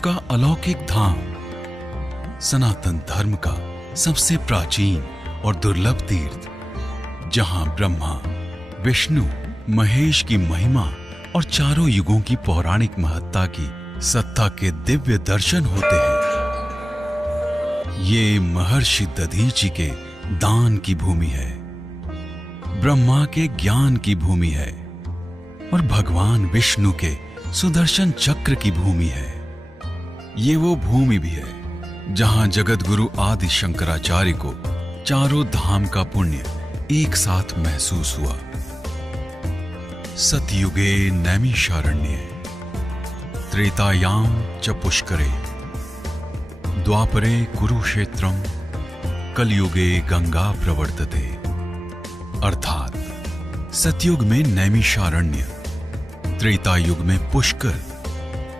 का अलौकिक धाम, सनातन धर्म का सबसे प्राचीन और दुर्लभ तीर्थ, जहां ब्रह्मा, विष्णु, महेश की महिमा और चारों युगों की पौराणिक महत्ता की सत्ता के दिव्य दर्शन होते हैं। ये महर्षि दधीचि के दान की भूमि है, ब्रह्मा के ज्ञान की भूमि है और भगवान विष्णु के सुदर्शन चक्र की भूमि है। ये वो भूमि भी है जहां जगत गुरु आदि शंकराचार्य को चारों धाम का पुण्य एक साथ महसूस हुआ। सतयुगे नैमिषारण्ये, त्रेतायाम च पुष्करे, द्वापरे कुरुक्षेत्रम, कलयुगे गंगा प्रवर्तते। अर्थात सतयुग में नैमिषारण्य, त्रेता युग में पुष्कर,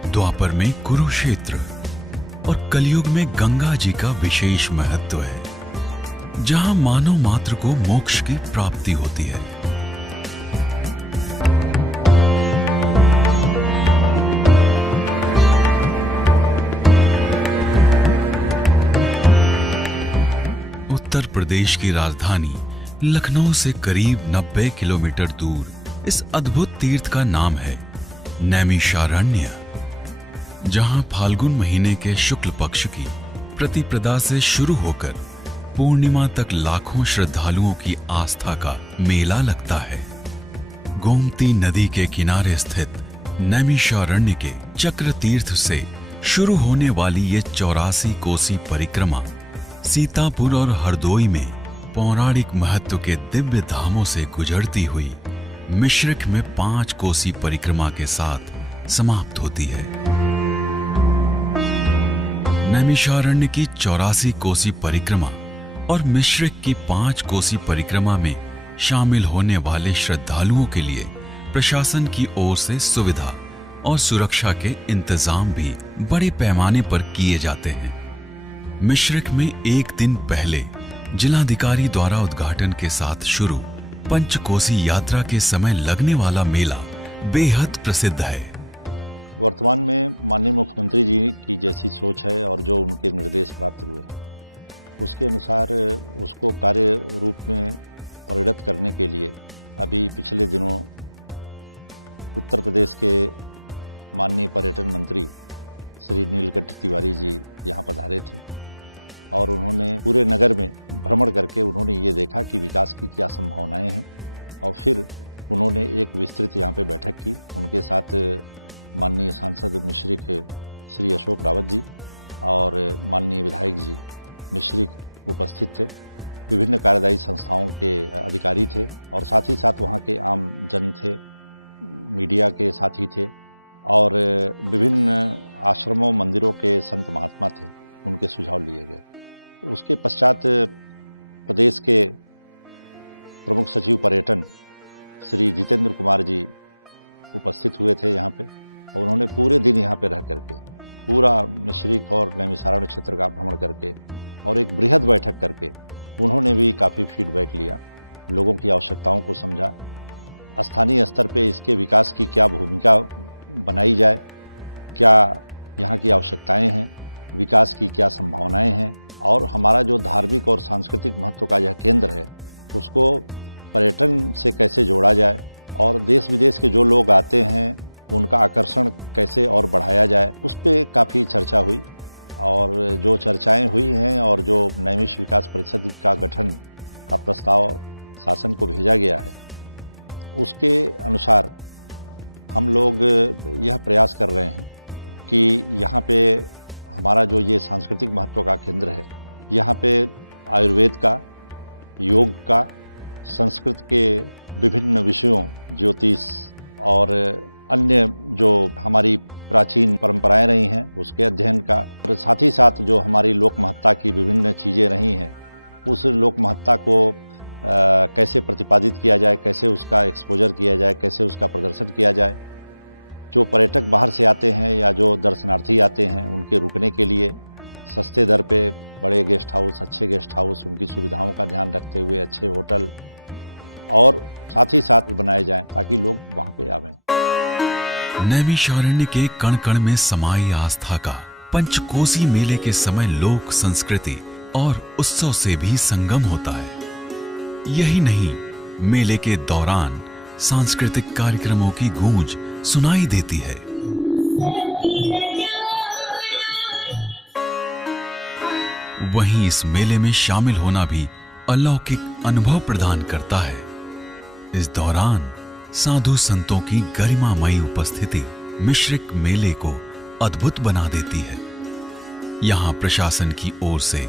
द्वापर में कुरुक्षेत्र और कलयुग में गंगा जी का विशेष महत्व है, जहां मानव मात्र को मोक्ष की प्राप्ति होती है। उत्तर प्रदेश की राजधानी लखनऊ से करीब 90 किलोमीटर दूर इस अद्भुत तीर्थ का नाम है नैमिषारण्य, जहां फाल्गुन महीने के शुक्ल पक्ष की प्रतिपदा से शुरू होकर पूर्णिमा तक लाखों श्रद्धालुओं की आस्था का मेला लगता है। गोमती नदी के किनारे स्थित नैमिषारण्य के चक्र तीर्थ से शुरू होने वाली ये 84 कोसी परिक्रमा सीतापुर और हरदोई में पौराणिक महत्व के दिव्य धामों से गुजरती हुई मिश्रिक में 5 कोसी परिक्रमा के साथ समाप्त होती है। नैमिषारण्य की 84 कोसी परिक्रमा और मिश्रिक की 5 कोसी परिक्रमा में शामिल होने वाले श्रद्धालुओं के लिए प्रशासन की ओर से सुविधा और सुरक्षा के इंतजाम भी बड़े पैमाने पर किए जाते हैं। मिश्रिक में एक दिन पहले जिलाधिकारी द्वारा उद्घाटन के साथ शुरू पंचकोसी यात्रा के समय लगने वाला मेला बेहद प्रसिद्ध है। वर्तमान में माननीय मुख्यमंत्री जी की जैसी सोच है और जो उनके निर्देश प्राप्त हुए, उसके अनुसार उसको कार्य रूप में परिणत करने के लिए अभी पिछले दिनों उत्तर प्रदेश के माननीय पर्यटन मंत्री श्री नीलकंठ तिवारी जी यहाँ पधारे थे और उन्होंने पूरे नगर में भ्रमण करके उन्होंने ये देखा कि विकास की क्या संभावनाएं हैं और फिर उन्होंने एक विस्तृत यहाँ पे बैठक की। उनके साथ माननीय सांसद मिश्रिक श्री अशोक रावत जी और माननीय विधायक जी मिश्रिक उपस्थित थे। विभिन्न कार्यदायी संस्थाओं के अधिकारी थे और साथ ही साथ वहाँ के आम जन थे, मीडिया के साथी थे और विभिन्न आश्रमों मंदिरों के संत महात्मा थे, उनके सुझाव लिए गए। उसके पश्चात प्रदेश के प्रमुख सचिव पर्यटन श्री जितेंद्र कुमार जी उपस्थित हुए थे यहाँ पे और उन्होंने पूरे दिन यहाँ पे रह करके पूरा मिश्रिक और नैमिषारण्य क्षेत्र का भ्रमण करके और एक बृहद बैठक करके उन्होंने भी काफ़ी फीडबैक लिया, लोगों की आवश्यकताओं को समझा, स्थानीय स्तर पे इसके विकास की क्या भूमिका बनाई जाए, क्या यहाँ की आवश्यकताएं हैं, विकास की क्या संभावनाएं हैं और हमारा जो धार्मिक और सांस्कृतिक महत्व का यह केंद्र है उसको पर्यटन से कैसे जोड़ा जाए और देश विदेश के जो लोग आते हैं उनका आकर्षण कैसे और बढ़ाया जाए, उस पर काफ़ी चर्चा हुई। और जो चर्चाएं हुई हैं और जो नैमिष विकास परिषद का गठन का प्रस्ताव शासन को भेजा गया है, उसके अनुसार हम लोग यह प्रयास कर रहे हैं कि यहाँ पे हमारा जो ये सांस्कृतिक महत्व का केंद्र है, यहाँ पे आयुर्वेद का, योग का, संस्कृत के विभिन्न विषयों, ज्योतिष और अन्य जो हमारी प्राचीन परंपराएं रही हैं उसके अध्ययन का, और साथ ही साथ जो हमारी लोक महत्ता की विभिन्न चीज़ें रही हैं उस लोक महत्ता को कैसे प्रतिपादित किया जाए, कैसे उसका एक्सपोजर किया जाए, कैसे उसका प्रदर्शन किया जाए। जो पर्यटक बाहर से आते हैं या जो दर्शनार्थी आते हैं उनके रुकने के लिए सस्ते दर पे बड़े गेस्ट हाउस, अच्छे गेस्ट हाउस, उनकी सुविधाओं का ध्यान रखते हुए अच्छे होटल और साथ ही साथ बनाए जाएं ताकि लोग वहाँ पे आवें। नैमिषारण्य के कण कण में समाई आस्था का पंचकोसी मेले के समय लोक संस्कृति और उत्सव से भी संगम होता है। यही नहीं, मेले के दौरान सांस्कृतिक कार्यक्रमों की गूंज सुनाई देती है। वहीं इस मेले में शामिल होना भी अलौकिक अनुभव प्रदान करता है। इस दौरान साधु संतों की गरिमामयी उपस्थिति मिश्रिक मेले को अद्भुत बना देती है। यहाँ प्रशासन की ओर से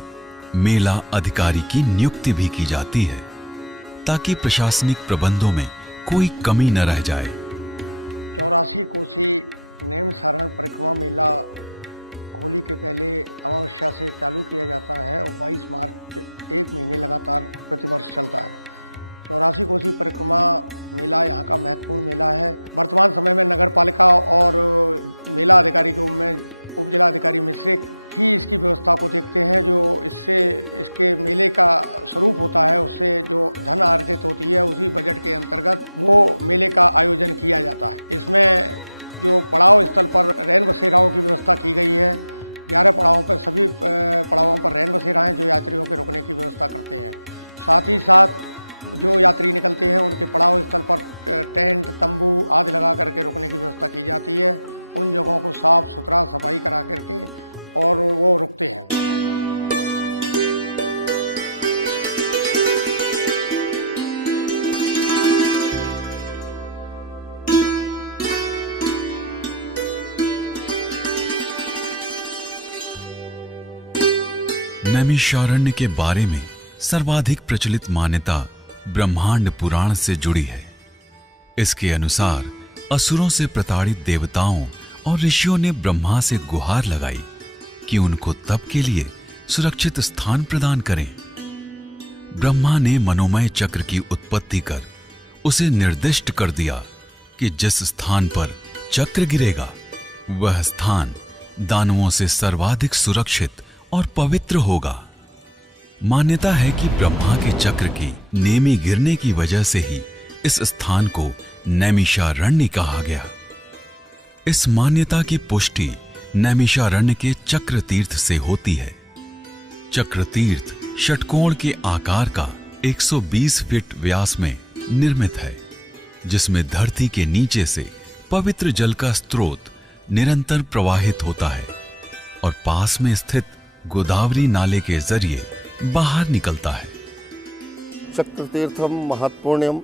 मेला अधिकारी की नियुक्ति भी की जाती है ताकि प्रशासनिक प्रबंधों में कोई कमी न रह जाए। 84 कोसी नैमिषारण्य परिक्रमा मेला होली के पहले अमावस्या से चालू किया जाता है और 22 मार्च एक महीने लगातार प्रतिवर्ष चलता है। 84 कोसी परिक्रमा मेला यहाँ का महत्वपूर्ण मेला है। वर्तमान समय में नगर पालिका और मेला अधिकारी के रूप में उप जिलाधिकारी मिश्रिक ही इसकी व्यवस्था को देखते हैं। जो इससे इसके मेले का स्वरूप होता है, उससे जो धन अर्जित होती है, उसी बजट के अंतर्गत वो मेले का आयोजन किया जाता है। इसमें जो पड़ाव स्थल पर रैन बसेराओं की व्यवस्था की गई है। 11 पड़ावों पर, सभी पड़ावों पर रैन बसेरा हैं जो यात्रियों के रुकने की व्यवस्था करते हैं। साथ ही साथ जो यात्री निकलते हैं उनके पड़ाव स्थल पर टेंट, तंबू आदि लगा करके रुकने की व्यवस्था की जाती है। उन जगहों को साफ सुथरा सफाई करा करके और वो रुकते हैं। नैमिषारण्य के बारे में सर्वाधिक प्रचलित मान्यता ब्रह्मांड पुराण से जुड़ी है। इसके अनुसार असुरों से प्रताड़ित देवताओं और ऋषियों ने ब्रह्मा से गुहार लगाई कि उनको तप के लिए सुरक्षित स्थान प्रदान करें। ब्रह्मा ने मनोमय चक्र की उत्पत्ति कर उसे निर्दिष्ट कर दिया कि जिस स्थान पर चक्र गिरेगा वह स्थान दानवों से सर्वाधिक सुरक्षित और पवित्र होगा। मान्यता है कि ब्रह्मा के चक्र की नेमी गिरने की वजह से ही इस स्थान को नैमिषारण्य कहा गया। इस मान्यता की पुष्टि नैमिषारण्य के चक्र तीर्थ से होती है। चक्र तीर्थ षटकोण के आकार का 120 फीट व्यास में निर्मित है, जिसमें धरती के नीचे से पवित्र जल का स्रोत निरंतर प्रवाहित होता है और पास में स्थित गोदावरी नाले के जरिए बाहर निकलता है। चक्रतीर्थम महत्पुण्यम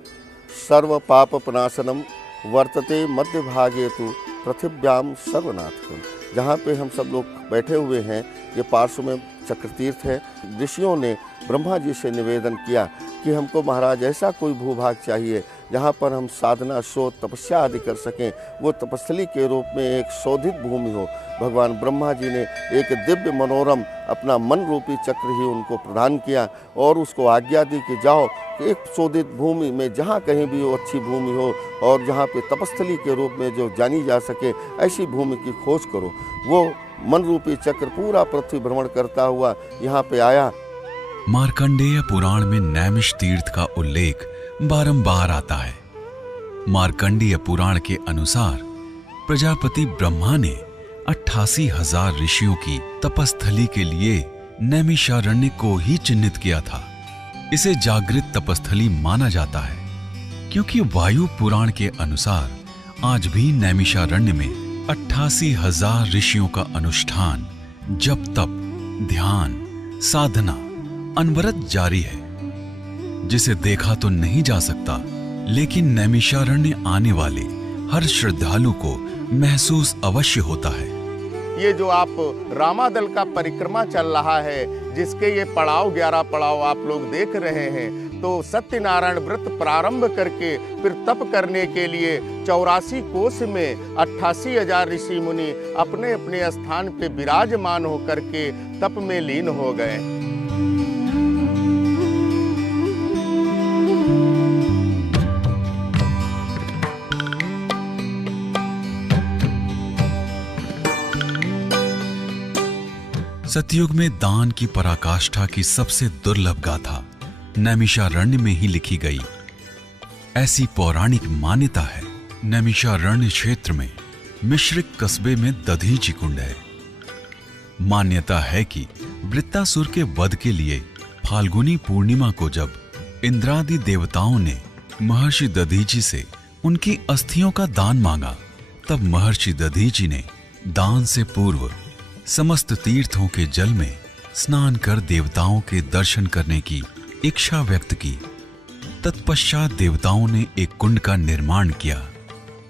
सर्व पाप प्रनाशनम वर्तते मध्य भागे तु पृथिव्याम सर्वनाथकम। जहाँ पे हम सब लोग बैठे हुए हैं, ये पार्श्व में चक्रतीर्थ है। ऋषियों ने ब्रह्मा जी से निवेदन किया कि हमको महाराज ऐसा कोई भूभाग चाहिए जहाँ पर हम साधना, शोध, तपस्या आदि कर सकें। वो तपस्थली के रूप में एक शोधित भूमि हो। भगवान ब्रह्मा जी ने एक दिव्य मनोरम अपना मन रूपी चक्र ही उनको प्रदान किया और उसको आज्ञा दी कि जाओ एक शोधित भूमि में जहाँ कहीं भी वो अच्छी भूमि हो और जहाँ पे तपस्थली के रूप में जो जानी जा सके ऐसी भूमि की खोज करो। वो मन रूपी चक्र पूरा पृथ्वी भ्रमण करता हुआ यहाँ पे आया। मार्कंडेय पुराण में नैमिष तीर्थ का उल्लेख बारंबार आता है। मार्कंडेय पुराण के अनुसार प्रजापति ब्रह्मा ने 88,000 ऋषियों की तपस्थली के लिए नैमिषारण्य को ही चिन्हित किया था। इसे जागृत तपस्थली माना जाता है क्योंकि वायु पुराण के अनुसार आज भी नैमिषारण्य में 88,000 ऋषियों का अनुष्ठान, जप, तप, ध्यान, साधना अनवरत जारी है, जिसे देखा तो नहीं जा सकता, लेकिन नैमिषारण्य आने वाले हर श्रद्धालु को महसूस अवश्य होता है। ये जो आप रामादल का परिक्रमा चल रहा है, जिसके ये पड़ाव 11 पड़ाव आप लोग देख रहे हैं, तो सत्यनारायण व्रत प्रारंभ करके फिर तप करने के लिए 84 कोस में 88,000 ऋषि मुनि अपने अपने स्थान पे विराजमान होकर के तप में लीन हो गए। सतयुग में दान की पराकाष्ठा की सबसे दुर्लभ गाथा नैमिषारण्य में ही लिखी गई। ऐसी पौराणिक मान्यता है। नैमिषारण्य क्षेत्र में मिश्रिक कस्बे में दधीचि कुंड है। मान्यता है कि वृत्तासुर के वध के लिए फाल्गुनी पूर्णिमा को जब इंद्रादि देवताओं ने महर्षि दधीचि से उनकी अस्थियों का दान मांगा, तब महर्षि दधीचि ने दान से पूर्व समस्त तीर्थों के जल में स्नान कर देवताओं के दर्शन करने की इच्छा व्यक्त की। तत्पश्चात देवताओं ने एक कुंड का निर्माण किया,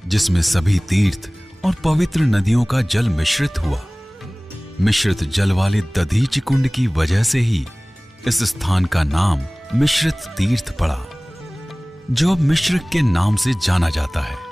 जिसमें सभी तीर्थ और पवित्र नदियों का जल मिश्रित हुआ। मिश्रित जल वाले दधीचि कुंड की वजह से ही इस स्थान का नाम मिश्रित तीर्थ पड़ा, जो अब मिश्र के नाम से जाना जाता है।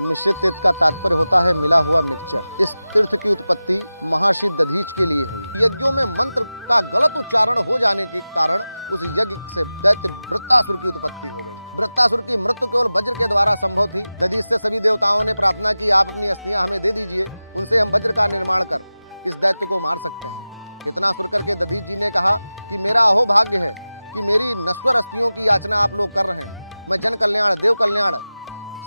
मिश्रित तीर्थ का तात्पर्य होता है मिला हुआ मिक्सचर। इस तीर्थ की उत्पत्ति महर्षि दधीच के लिए हुई। यज्ञों में मंत्र का गलत उच्चारण हो जाने के कारण उस यज्ञ से दैत्य वृत्तासुर की उत्पत्ति हो गई। वृत्तासुर की मृत्यु केवल वज्र के द्वारा संभव थी। दधीच से सभी देवताओं ने प्रार्थना की, आप अपनी अस्थियां हमें दे दीजिए, उनसे हम वज्र का निर्माण कर इस दैत्य को मार सकते हैं। इतना सुन करके दधीच जी ने कहा कि मेरा अहोभाग्य है कि मेरी नश्वर अस्थियों की याचना आप लोग कर रहे हैं। मैं जन कल्याण, देव कल्याण,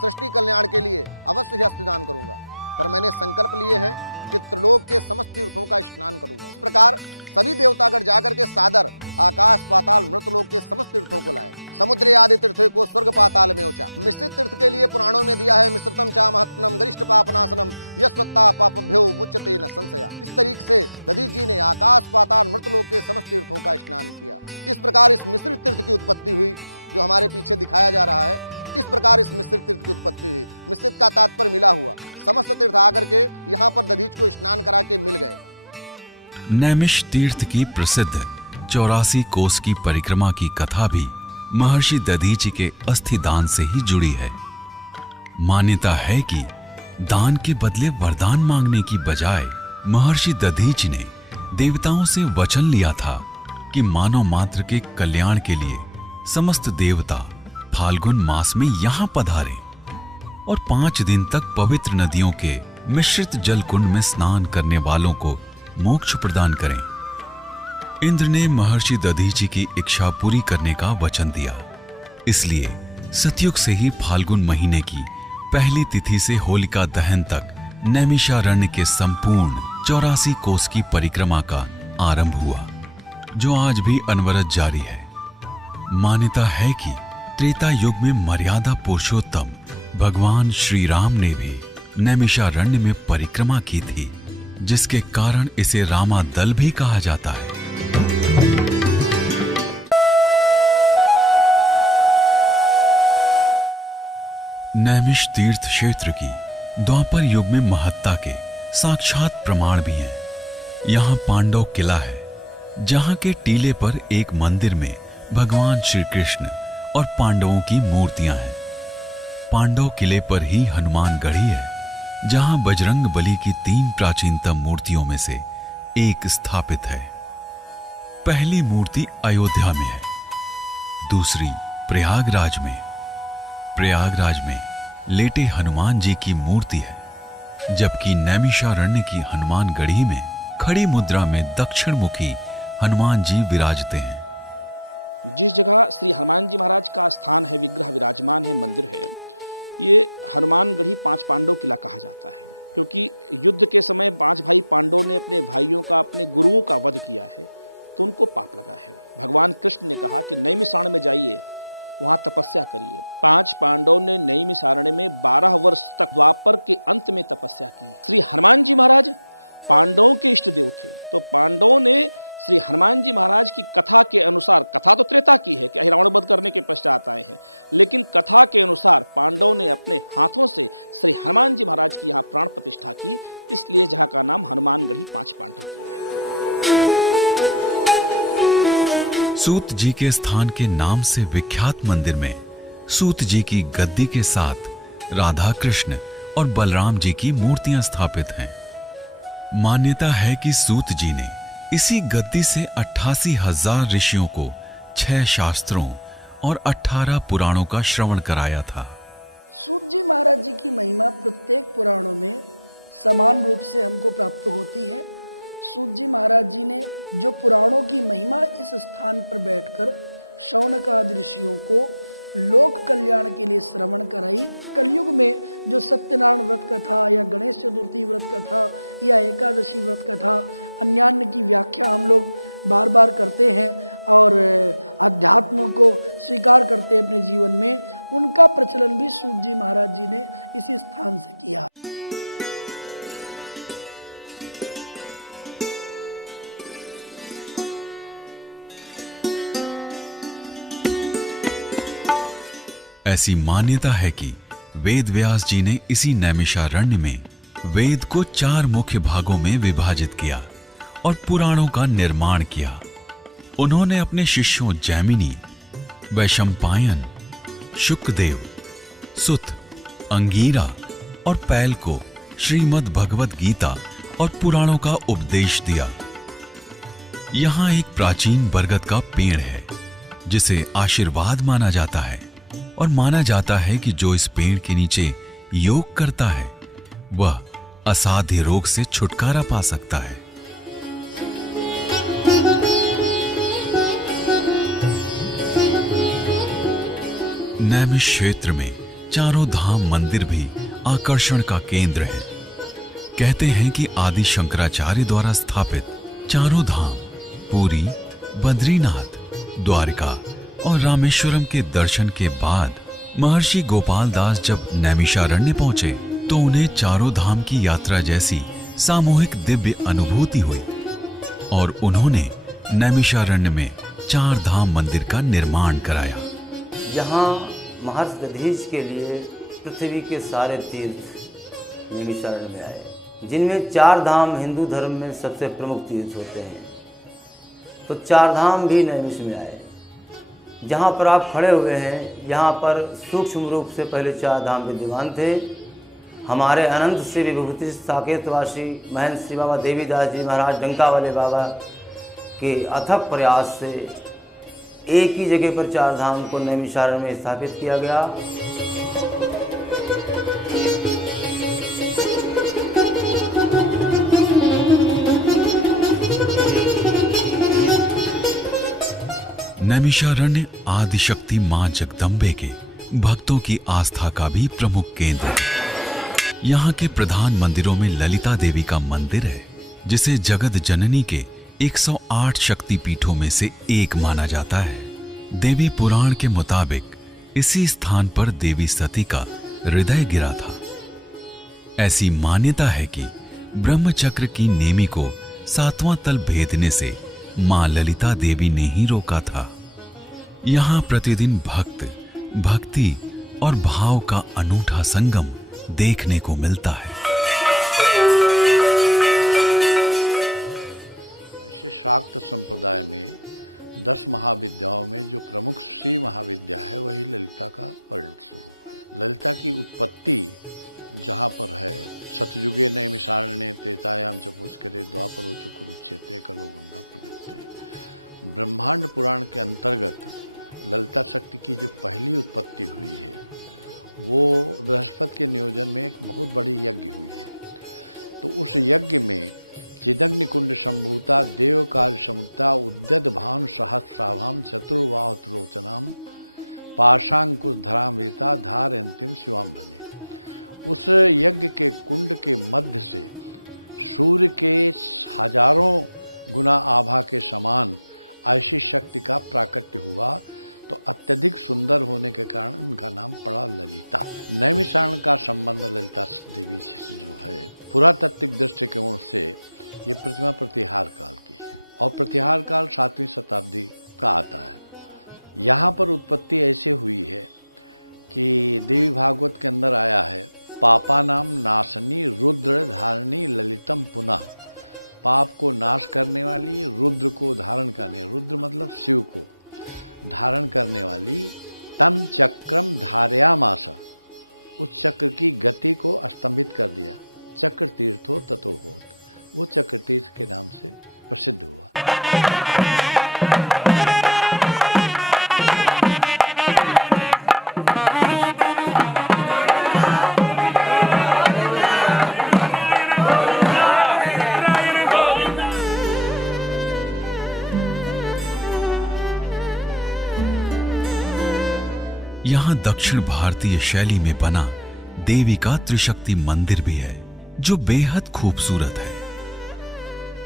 सृष्टि कल्याण के लिए अवश्य ही अस्थिदान करूंगा, पर मैंने संकल्प लिए हैं कि त्रिलोक के समस्त तीर्थों का स्नान करूंगा। इस प्रकार सभी देवतागण जाकर के सादर आकाश पाताल मृतलोक के समस्त तीर्थों को लाए। समुद्र आदि तीर्थों को स्वर्ग पाताल में उचा। मिश्रित तीर्थ के लिए पुराणों में दिया है मिश्रितम चा महत्तम गरिष्ठ पापनाशनम यस्वत्ता पापभ्यो मुच्यते न संशया। इस तरीके से दधीच जी ने आकाश पाताल मृतलोक के समस्त तीर्थों का स्नान किया। इस प्रकार इस मिश्रित तीर्थ की उत्पत्ति हुई, जो हमारे पीछे दिखाया जा रहा है। इस प्रकार इस मिश्रित तीर्थ की उत्पत्ति हुई। मिश्रित का तात्पर्य मिला हुआ। समस्त तीर्थ आकर के यहाँ पर दधीच को स्नान करा के मिल गए। नैमिष तीर्थ की प्रसिद्ध 84 कोस की परिक्रमा की कथा भी महर्षि दधीचि के अस्थि दान से ही जुड़ी है। मान्यता है कि दान के बदले वरदान मांगने की बजाय महर्षि दधीचि ने देवताओं से वचन लिया था कि मानव मात्र के कल्याण के लिए समस्त देवता फाल्गुन मास में यहाँ पधारें और 5 दिन तक पवित्र नदियों के मिश्रित जल कुंड में स्नान करने वालों को मोक्ष प्रदान करें। इंद्र ने महर्षि दधीचि की इच्छा पूरी करने का वचन दिया। इसलिए सतयुग से ही फाल्गुन महीने की पहली तिथि से होलिका दहन तक नैमिषारण्य के संपूर्ण 84 कोस की परिक्रमा का आरंभ हुआ, जो आज भी अनवरत जारी है। मान्यता है कि त्रेता युग में मर्यादा पुरुषोत्तम भगवान श्री राम ने भी नैमिषारण्य में परिक्रमा की थी, जिसके कारण इसे रामादल भी कहा जाता है। नैमिष तीर्थ क्षेत्र की द्वापर युग में महत्ता के साक्षात प्रमाण भी हैं। यहाँ पांडव किला है, जहाँ के टीले पर एक मंदिर में भगवान श्री कृष्ण और पांडवों की मूर्तियां हैं। पांडव किले पर ही हनुमान गढ़ी है, जहां बजरंग बली की 3 प्राचीनतम मूर्तियों में से एक स्थापित है। पहली मूर्ति अयोध्या में है, दूसरी प्रयागराज में। प्रयागराज में लेटे हनुमान जी की मूर्ति है, जबकि नैमिषारण्य की हनुमान गढ़ी में खड़ी मुद्रा में दक्षिण मुखी हनुमान जी विराजते हैं। जिस जगह श्री हनुमान जी महाराज का स्थान है, विग्रह विराजमान है, मंदिर है, ये हनुमानगढ़ी 5 पांडव किला कहा जाता है, क्योंकि युद्ध के समय 5 भाई पांडवों ने अपने भाइयों का, अपने गुरुओं का वध किया है, तो उनको पाप लगा है। भगवान कृष्ण ने कहा कि नैमिषारण्य में जाइए, वहां तपस्या करिए। 5 पांडव ने नैमिषारण्य में 12 वर्ष तक द्वापर के अंत में तपस्या की। श्री हनुमान जी महाराज पांडवों के इष्ट देव थे, तो पांडवों ने श्री हनुमान जी महाराज की कथा के अनुसार, कथा तो त्रेता की है कि रावण वध करने के पश्चात आए हैं, लेकिन कथा के अनुसार पांडवों ने अपने हाथों से श्री हनुमान जी महाराज की यहाँ प्राण प्रतिष्ठा की, इसलिए जहाँ का नाम हनुमानगढ़ी 5 पांडव किला है। सूत जी के स्थान के नाम से विख्यात मंदिर में सूत जी की गद्दी के साथ राधा कृष्ण और बलराम जी की मूर्तियां स्थापित हैं। मान्यता है कि सूत जी ने इसी गद्दी से 88,000 ऋषियों को 6 शास्त्रों और 18 पुराणों का श्रवण कराया था। सूत जी महाराज जी की महिमा प्रत्येक पुराणों में समान रूप से हमको प्राप्त होती है। सूत जी महाराज जी ने जो पुराणों की महिमा इस स्थान पर बैठकर शौनक आदि ऋषियों को लोक कल्याण के लिए श्रवण कराई। कलयुग में जो सत्यनारायण व्रत कथा या गणेश चतुर्थी व्रत कथा या एकादशी व्रत कथा अन्यान्य की व्याख्या हम लोग बार बार करते हैं और अध्यात्म को स्वीकार करते हैं अपने जीवन में, उनका प्रचलन भी सूत जी महाराज जी ने इसी स्थान से किया। ऐसी मान्यता है कि वेद व्यास जी ने इसी नैमिषारण्य में वेद को 4 मुख्य भागों में विभाजित किया और पुराणों का निर्माण किया। उन्होंने अपने शिष्यों जैमिनी, वैशंपायन, शुकदेव, सुत, अंगीरा और पैल को श्रीमद् भगवत गीता और पुराणों का उपदेश दिया। यहां एक प्राचीन बरगद का पेड़ है जिसे आशीर्वाद माना जाता है और माना जाता है कि जो इस पेड़ के नीचे योग करता है वह असाध्य रोग से छुटकारा पा सकता है। नैमिष क्षेत्र में चारों धाम मंदिर भी आकर्षण का केंद्र है। कहते हैं कि आदि शंकराचार्य द्वारा स्थापित चारों धाम पुरी, बद्रीनाथ, द्वारका और रामेश्वरम के दर्शन के बाद महर्षि गोपाल दास जब नैमिषारण्य पहुंचे तो उन्हें चारों धाम की यात्रा जैसी सामूहिक दिव्य अनुभूति हुई और उन्होंने नैमिषारण्य में 4 धाम मंदिर का निर्माण कराया। यहाँ महर्षि दधीच के लिए पृथ्वी के सारे तीर्थ नैमिषारण्य में आए, जिनमें 4 धाम हिंदू धर्म में सबसे प्रमुख तीर्थ होते हैं। तो 4 धाम भी नैमिष में आए। जहाँ पर आप खड़े हुए हैं यहाँ पर सूक्ष्म रूप से पहले 4 धाम विद्यमान थे। हमारे अनंत श्री विभूति साकेतवासी महंत श्री बाबा देवीदास जी महाराज डंका वाले बाबा के अथक प्रयास से एक ही जगह पर 4 धाम को नैमिषारण्य में स्थापित किया गया। नैमिषारण्य आदिशक्ति मां जगदम्बे के भक्तों की आस्था का भी प्रमुख केंद्र है। यहाँ के प्रधान मंदिरों में ललिता देवी का मंदिर है, जिसे जगत जननी के 108 शक्ति पीठों में से एक माना जाता है। देवी पुराण के मुताबिक इसी स्थान पर देवी सती का हृदय गिरा था। ऐसी मान्यता है कि ब्रह्मचक्र की नेमी को 7वां तल भेदने से मां ललिता देवी ने ही रोका था। यहाँ प्रतिदिन भक्त, भक्ति और भाव का अनूठा संगम देखने को मिलता है। ऐसे शाक्त संप्रदाय में 10 महाविद्याओं में जो प्रमुख श्री महाविद्या है वही ललिता का परिणत स्वरूप है। ललिता की उत्पत्ति जहाँ पर है, सतयुगे नैमिषारण्ये त्रेतायाम च पुष्करे द्वापरो च कुरुक्षेत्रे कलो गंगा प्रवृत्ते। ब्रह्मांड पुराण के अंतर्गत ललिता शक्ति की जो पहली उत्पत्ति हुई है वो बृहस्पति के नियोजन में एक बहुत बड़ी यज्ञ हुई है। तो उस यज्ञ में चिदग्नि कुंड संभूता देव कार्य समुद्धा उद्यत भानु सहस्राभाम चतुर्वाहुतरोचनाम पाशांकुश धरामृता धार अंतिम शिवाम भजे। उस यज्ञ के कुंड के मध्य से सूर्य के हजारों गुना आभा के समान ऐसी शक्ति का प्राकट्य हुआ। तो अत्यधिक सुंदर होने के कारण उनका नाम पड़ा ललिता। नैमिषारण्य का संबंध ललिता देवी से जो है पुरातात्विक दृष्टिकोण से ये प्रतिमा प्रतिहार काल की है और प्रतिहार काल 7वीं शताब्दी का आता है। यहाँ पर उत्पत्ति ऐसे हुई है कि देवी भागवत के अंदर आया है, पापा नाम नाशनी रुद्र धारणी ललितम पुनः। पाप को नाश करने वाली, रुद्र को धारण करने, रुद्र मतलब शिव को धारण करने वाली, तम चक्रम धारयामास, उस चक्र की गति को स्तंभित कर दिया। चक्र तीर्थो ततो होत, वो चक्र तीर्थ के नाम से प्रसिद्ध हुआ। यहाँ दक्षिण भारतीय शैली में बना देवी का त्रिशक्ति मंदिर भी है, जो बेहद खूबसूरत है।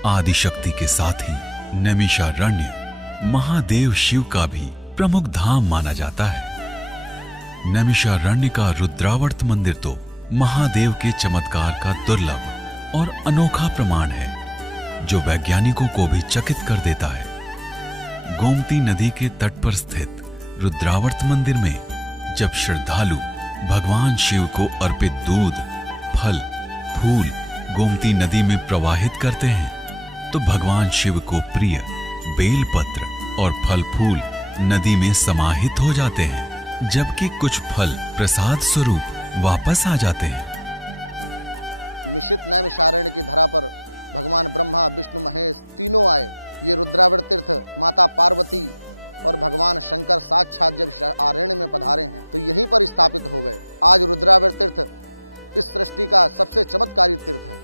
आदिशक्ति के साथ ही नैमिषारण्य महादेव शिव का भी प्रमुख धाम माना जाता है। नैमिषारण्य का रुद्रावर्त मंदिर तो महादेव के चमत्कार का दुर्लभ और अनोखा प्रमाण है, जो वैज्ञानिकों को भी चकित कर देता है। गोमती नदी के तट पर स्थित रुद्रावर्त मंदिर में जब श्रद्धालु भगवान शिव को अर्पित दूध, फल, फूल गोमती नदी में प्रवाहित करते हैं, तो भगवान शिव को प्रिय बेलपत्र और फल फूल नदी में समाहित हो जाते हैं, जबकि कुछ फल प्रसाद स्वरूप वापस आ जाते हैं। मिश्रित नैमिषारण्य की धरा पर भगवान ब्रह्मा, विष्णु, महेश तीनों आए। ये रुद्रावर्त तीर्थ माता पार्वती और भगवान शंकर साक्षात जब आरण्य में पधारे हैं तो यहीं पर स्थापित हो गए। आज रुद्रावर्त तीर्थ इस सृष्टि का सबसे चमत्कारी तीर्थ है,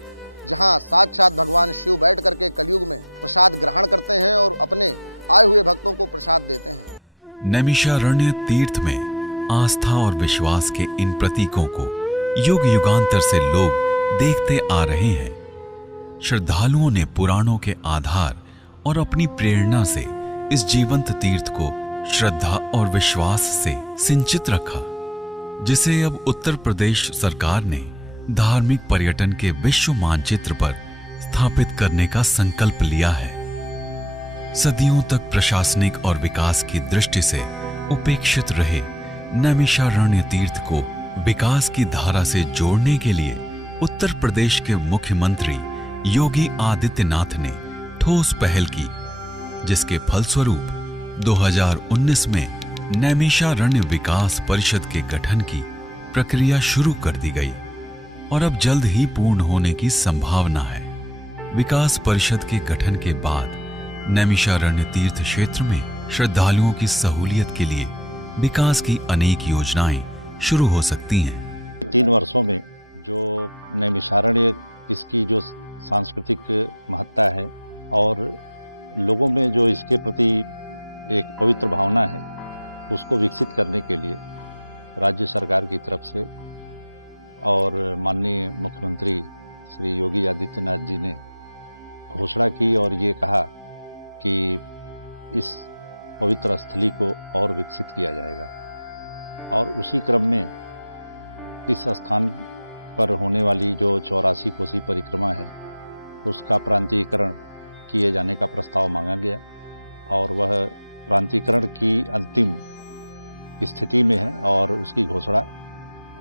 जहां साक्षात भगवान शिव बैठ करके कलयुग में प्रसाद ग्रहण करते हैं और अपने आए हुए भक्तों को प्रसाद देते हैं। नैमिषारण्य तीर्थ में आस्था और विश्वास के इन प्रतीकों को युग युगांतर से लोग देखते आ रहे हैं। श्रद्धालुओं ने पुराणों के आधार और अपनी प्रेरणा से इस जीवंत तीर्थ को श्रद्धा और विश्वास से सिंचित रखा, जिसे अब उत्तर प्रदेश सरकार ने धार्मिक पर्यटन के विश्व मानचित्र पर स्थापित करने का संकल्प लिया है। सदियों तक प्रशासनिक और विकास की दृष्टि से उपेक्षित रहे नैमिषारण्य तीर्थ को विकास की धारा से जोड़ने के लिए उत्तर प्रदेश के मुख्यमंत्री योगी आदित्यनाथ ने ठोस पहल की, जिसके फलस्वरूप 2019 में नैमिषारण्य विकास परिषद के गठन की प्रक्रिया शुरू कर दी गई और अब जल्द ही पूर्ण होने की संभावना है। विकास परिषद के गठन के बाद नैमिषारण्य तीर्थ क्षेत्र में श्रद्धालुओं की सहूलियत के लिए विकास की अनेक योजनाएं शुरू हो सकती हैं। 3 वर्षों में जो नैमिषारण्य, इसकी जो सांस्कृतिक महत्ता है और लोगों में जो इसके प्रति एक पवित्र भावना है, उसको विकसित करने के लिए राज्य सरकार की तरफ से और माननीय मुख्यमंत्री श्री योगी आदित्यनाथ जी ने घोषणा की और ये कहा कि इस पवित्र स्थली को और विकसित किया जाएगा। और उसी क्रम में इस स्थान पर होने वाली जो 84 कोसी परिक्रमा है, उसका प्रांतीयकरण किए जाने का प्रस्ताव मांगा गया और वह प्रांतीयकरण की अंतिम स्थिति में है और उसकी घोषणा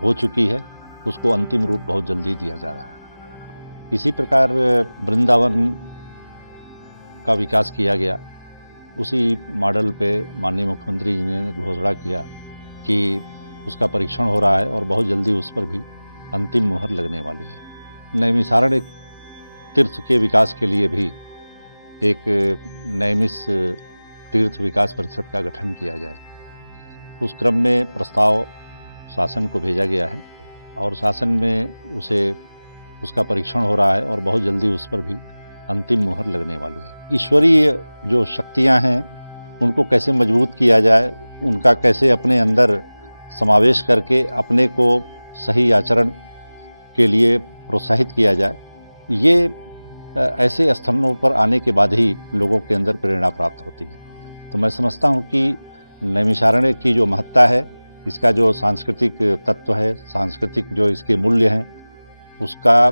हो चुकी है। उसको अंतिम रूप बहुत जल्दी दिया जा रहा है। इसी प्रकार वृंदावन का विकास किया गया। उसी मॉडल पे माननीय मुख्यमंत्री जी ने घोषणा किया कि उसका परीक्षण हो रहा है और बहुत जल्दी उस पर भी अंतिम मुहर लगने वाली है। नैमिषारण्य तीर्थ के विकास के लिए भी एक नैमिष तीर्थ विकास परिषद का गठन किया जाए। उस क्रम में प्रस्ताव शासन को भेजा गया है और शासन में उसका परीक्षण हो रहा है और बहुत जल्दी उस पर भी अंतिम मुहर लगने वाली है। ईश्वरीय जो शक्तियां हैं, उनको कैसे मजबूत किया जाए, उनका कैसे अपने अंदर समावेश करके अपने को सही आचरण के लिए प्रोत्साहित किया जाए, ये ऐसे स्थानों पर आने के बाद ही लोगों के अंदर प्रेरणा प्राप्त होती है। तो मैं समझता हूँ कि नैमिषारण्य की जो महत्ता है, इसका जो सांस्कृतिक तत्व है, सांस्कृतिक जो इसके मूल्य हैं, उसका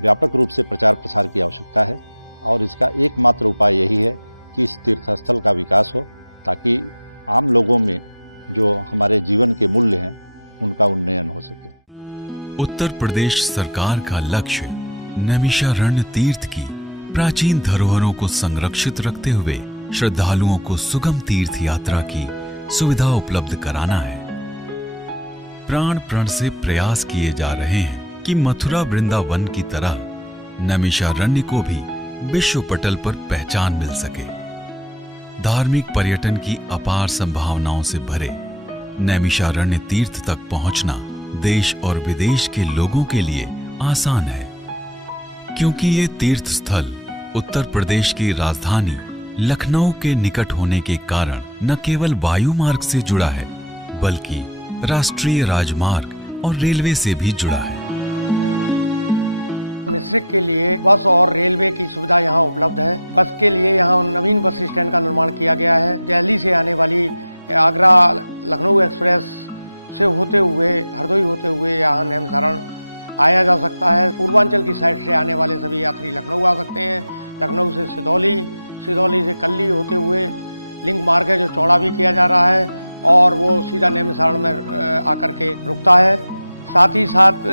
व्यापक रूप से प्रचार प्रसार की आवश्यकता है और इसका एकमात्र उपाय यही है कि इस तीर्थस्थल का विकास हो, ताकि आम लोगों में जो हमारे जीवन के मूल्य हैं, उनका उन्नयन हो सके। उत्तर प्रदेश सरकार का लक्ष्य नैमिषारण्य तीर्थ की प्राचीन धरोहरों को संरक्षित रखते हुए श्रद्धालुओं को सुगम तीर्थ यात्रा की सुविधा उपलब्ध कराना है। प्राण प्रण से प्रयास किए जा रहे हैं कि मथुरा वृंदावन की तरह नैमिषारण्य को भी विश्व पटल पर पहचान मिल सके। धार्मिक पर्यटन की अपार संभावनाओं से भरे नैमिषारण्य तीर्थ तक पहुंचना देश और विदेश के लोगों के लिए आसान है, क्योंकि ये तीर्थ स्थल उत्तर प्रदेश की राजधानी लखनऊ के निकट होने के कारण न केवल वायु मार्ग से जुड़ा है, बल्कि राष्ट्रीय राजमार्ग और रेलवे से भी जुड़ा है। मिश्रिक के लिए बस और रेलवे की सुविधा यहाँ उपलब्ध है। बस के लिए यहाँ नवीन बस स्टैंड का निर्माण किया गया है। दिल्ली से आने वाली आगरा लखनऊ एक्सप्रेस से होते हुए हरदोई होते हुए यहाँ नेमसारण आया जा सकता है। पूर्वांचल की साइड से आने वाले सभी यात्री लखनऊ आ सकते हैं। लखनऊ से सिदौली, सिदौली से कल्ली होते हुए लिंक मार्ग है जो चौड़ा भी किया जा रहा है और वो सीधा नेमसारण में आकर के रुकता है। साथ ही साथ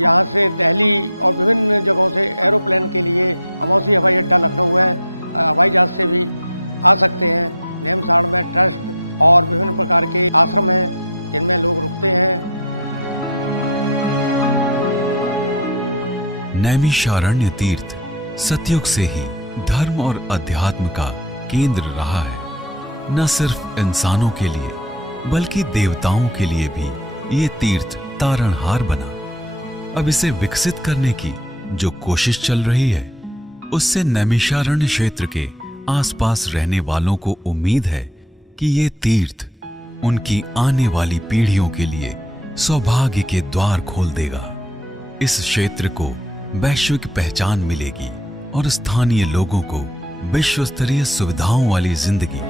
यहाँ से दिल्ली और विभिन्न जगहों से एरोप्लेन के लिए अमौसी हवाई अड्डा लखनऊ है, हवाई जहाज से भी आ सकते हैं। नेमसारण में ट्रस्ट और विभिन्न प्रकार के आश्रम हैं जिनमें लोग रुकते हैं। नैमिषारण्य तीर्थ सतयुग से ही धर्म और अध्यात्म का केंद्र रहा है। न सिर्फ इंसानों के लिए बल्कि देवताओं के लिए भी ये तीर्थ तारणहार बना। अब इसे विकसित करने की जो कोशिश चल रही है, उससे नैमिषारण्य क्षेत्र के आसपास रहने वालों को उम्मीद है कि ये तीर्थ उनकी आने वाली पीढ़ियों के लिए सौभाग्य के द्वार खोल देगा। इस क्षेत्र को वैश्विक पहचान मिलेगी और स्थानीय लोगों को विश्व स्तरीय सुविधाओं वाली जिंदगी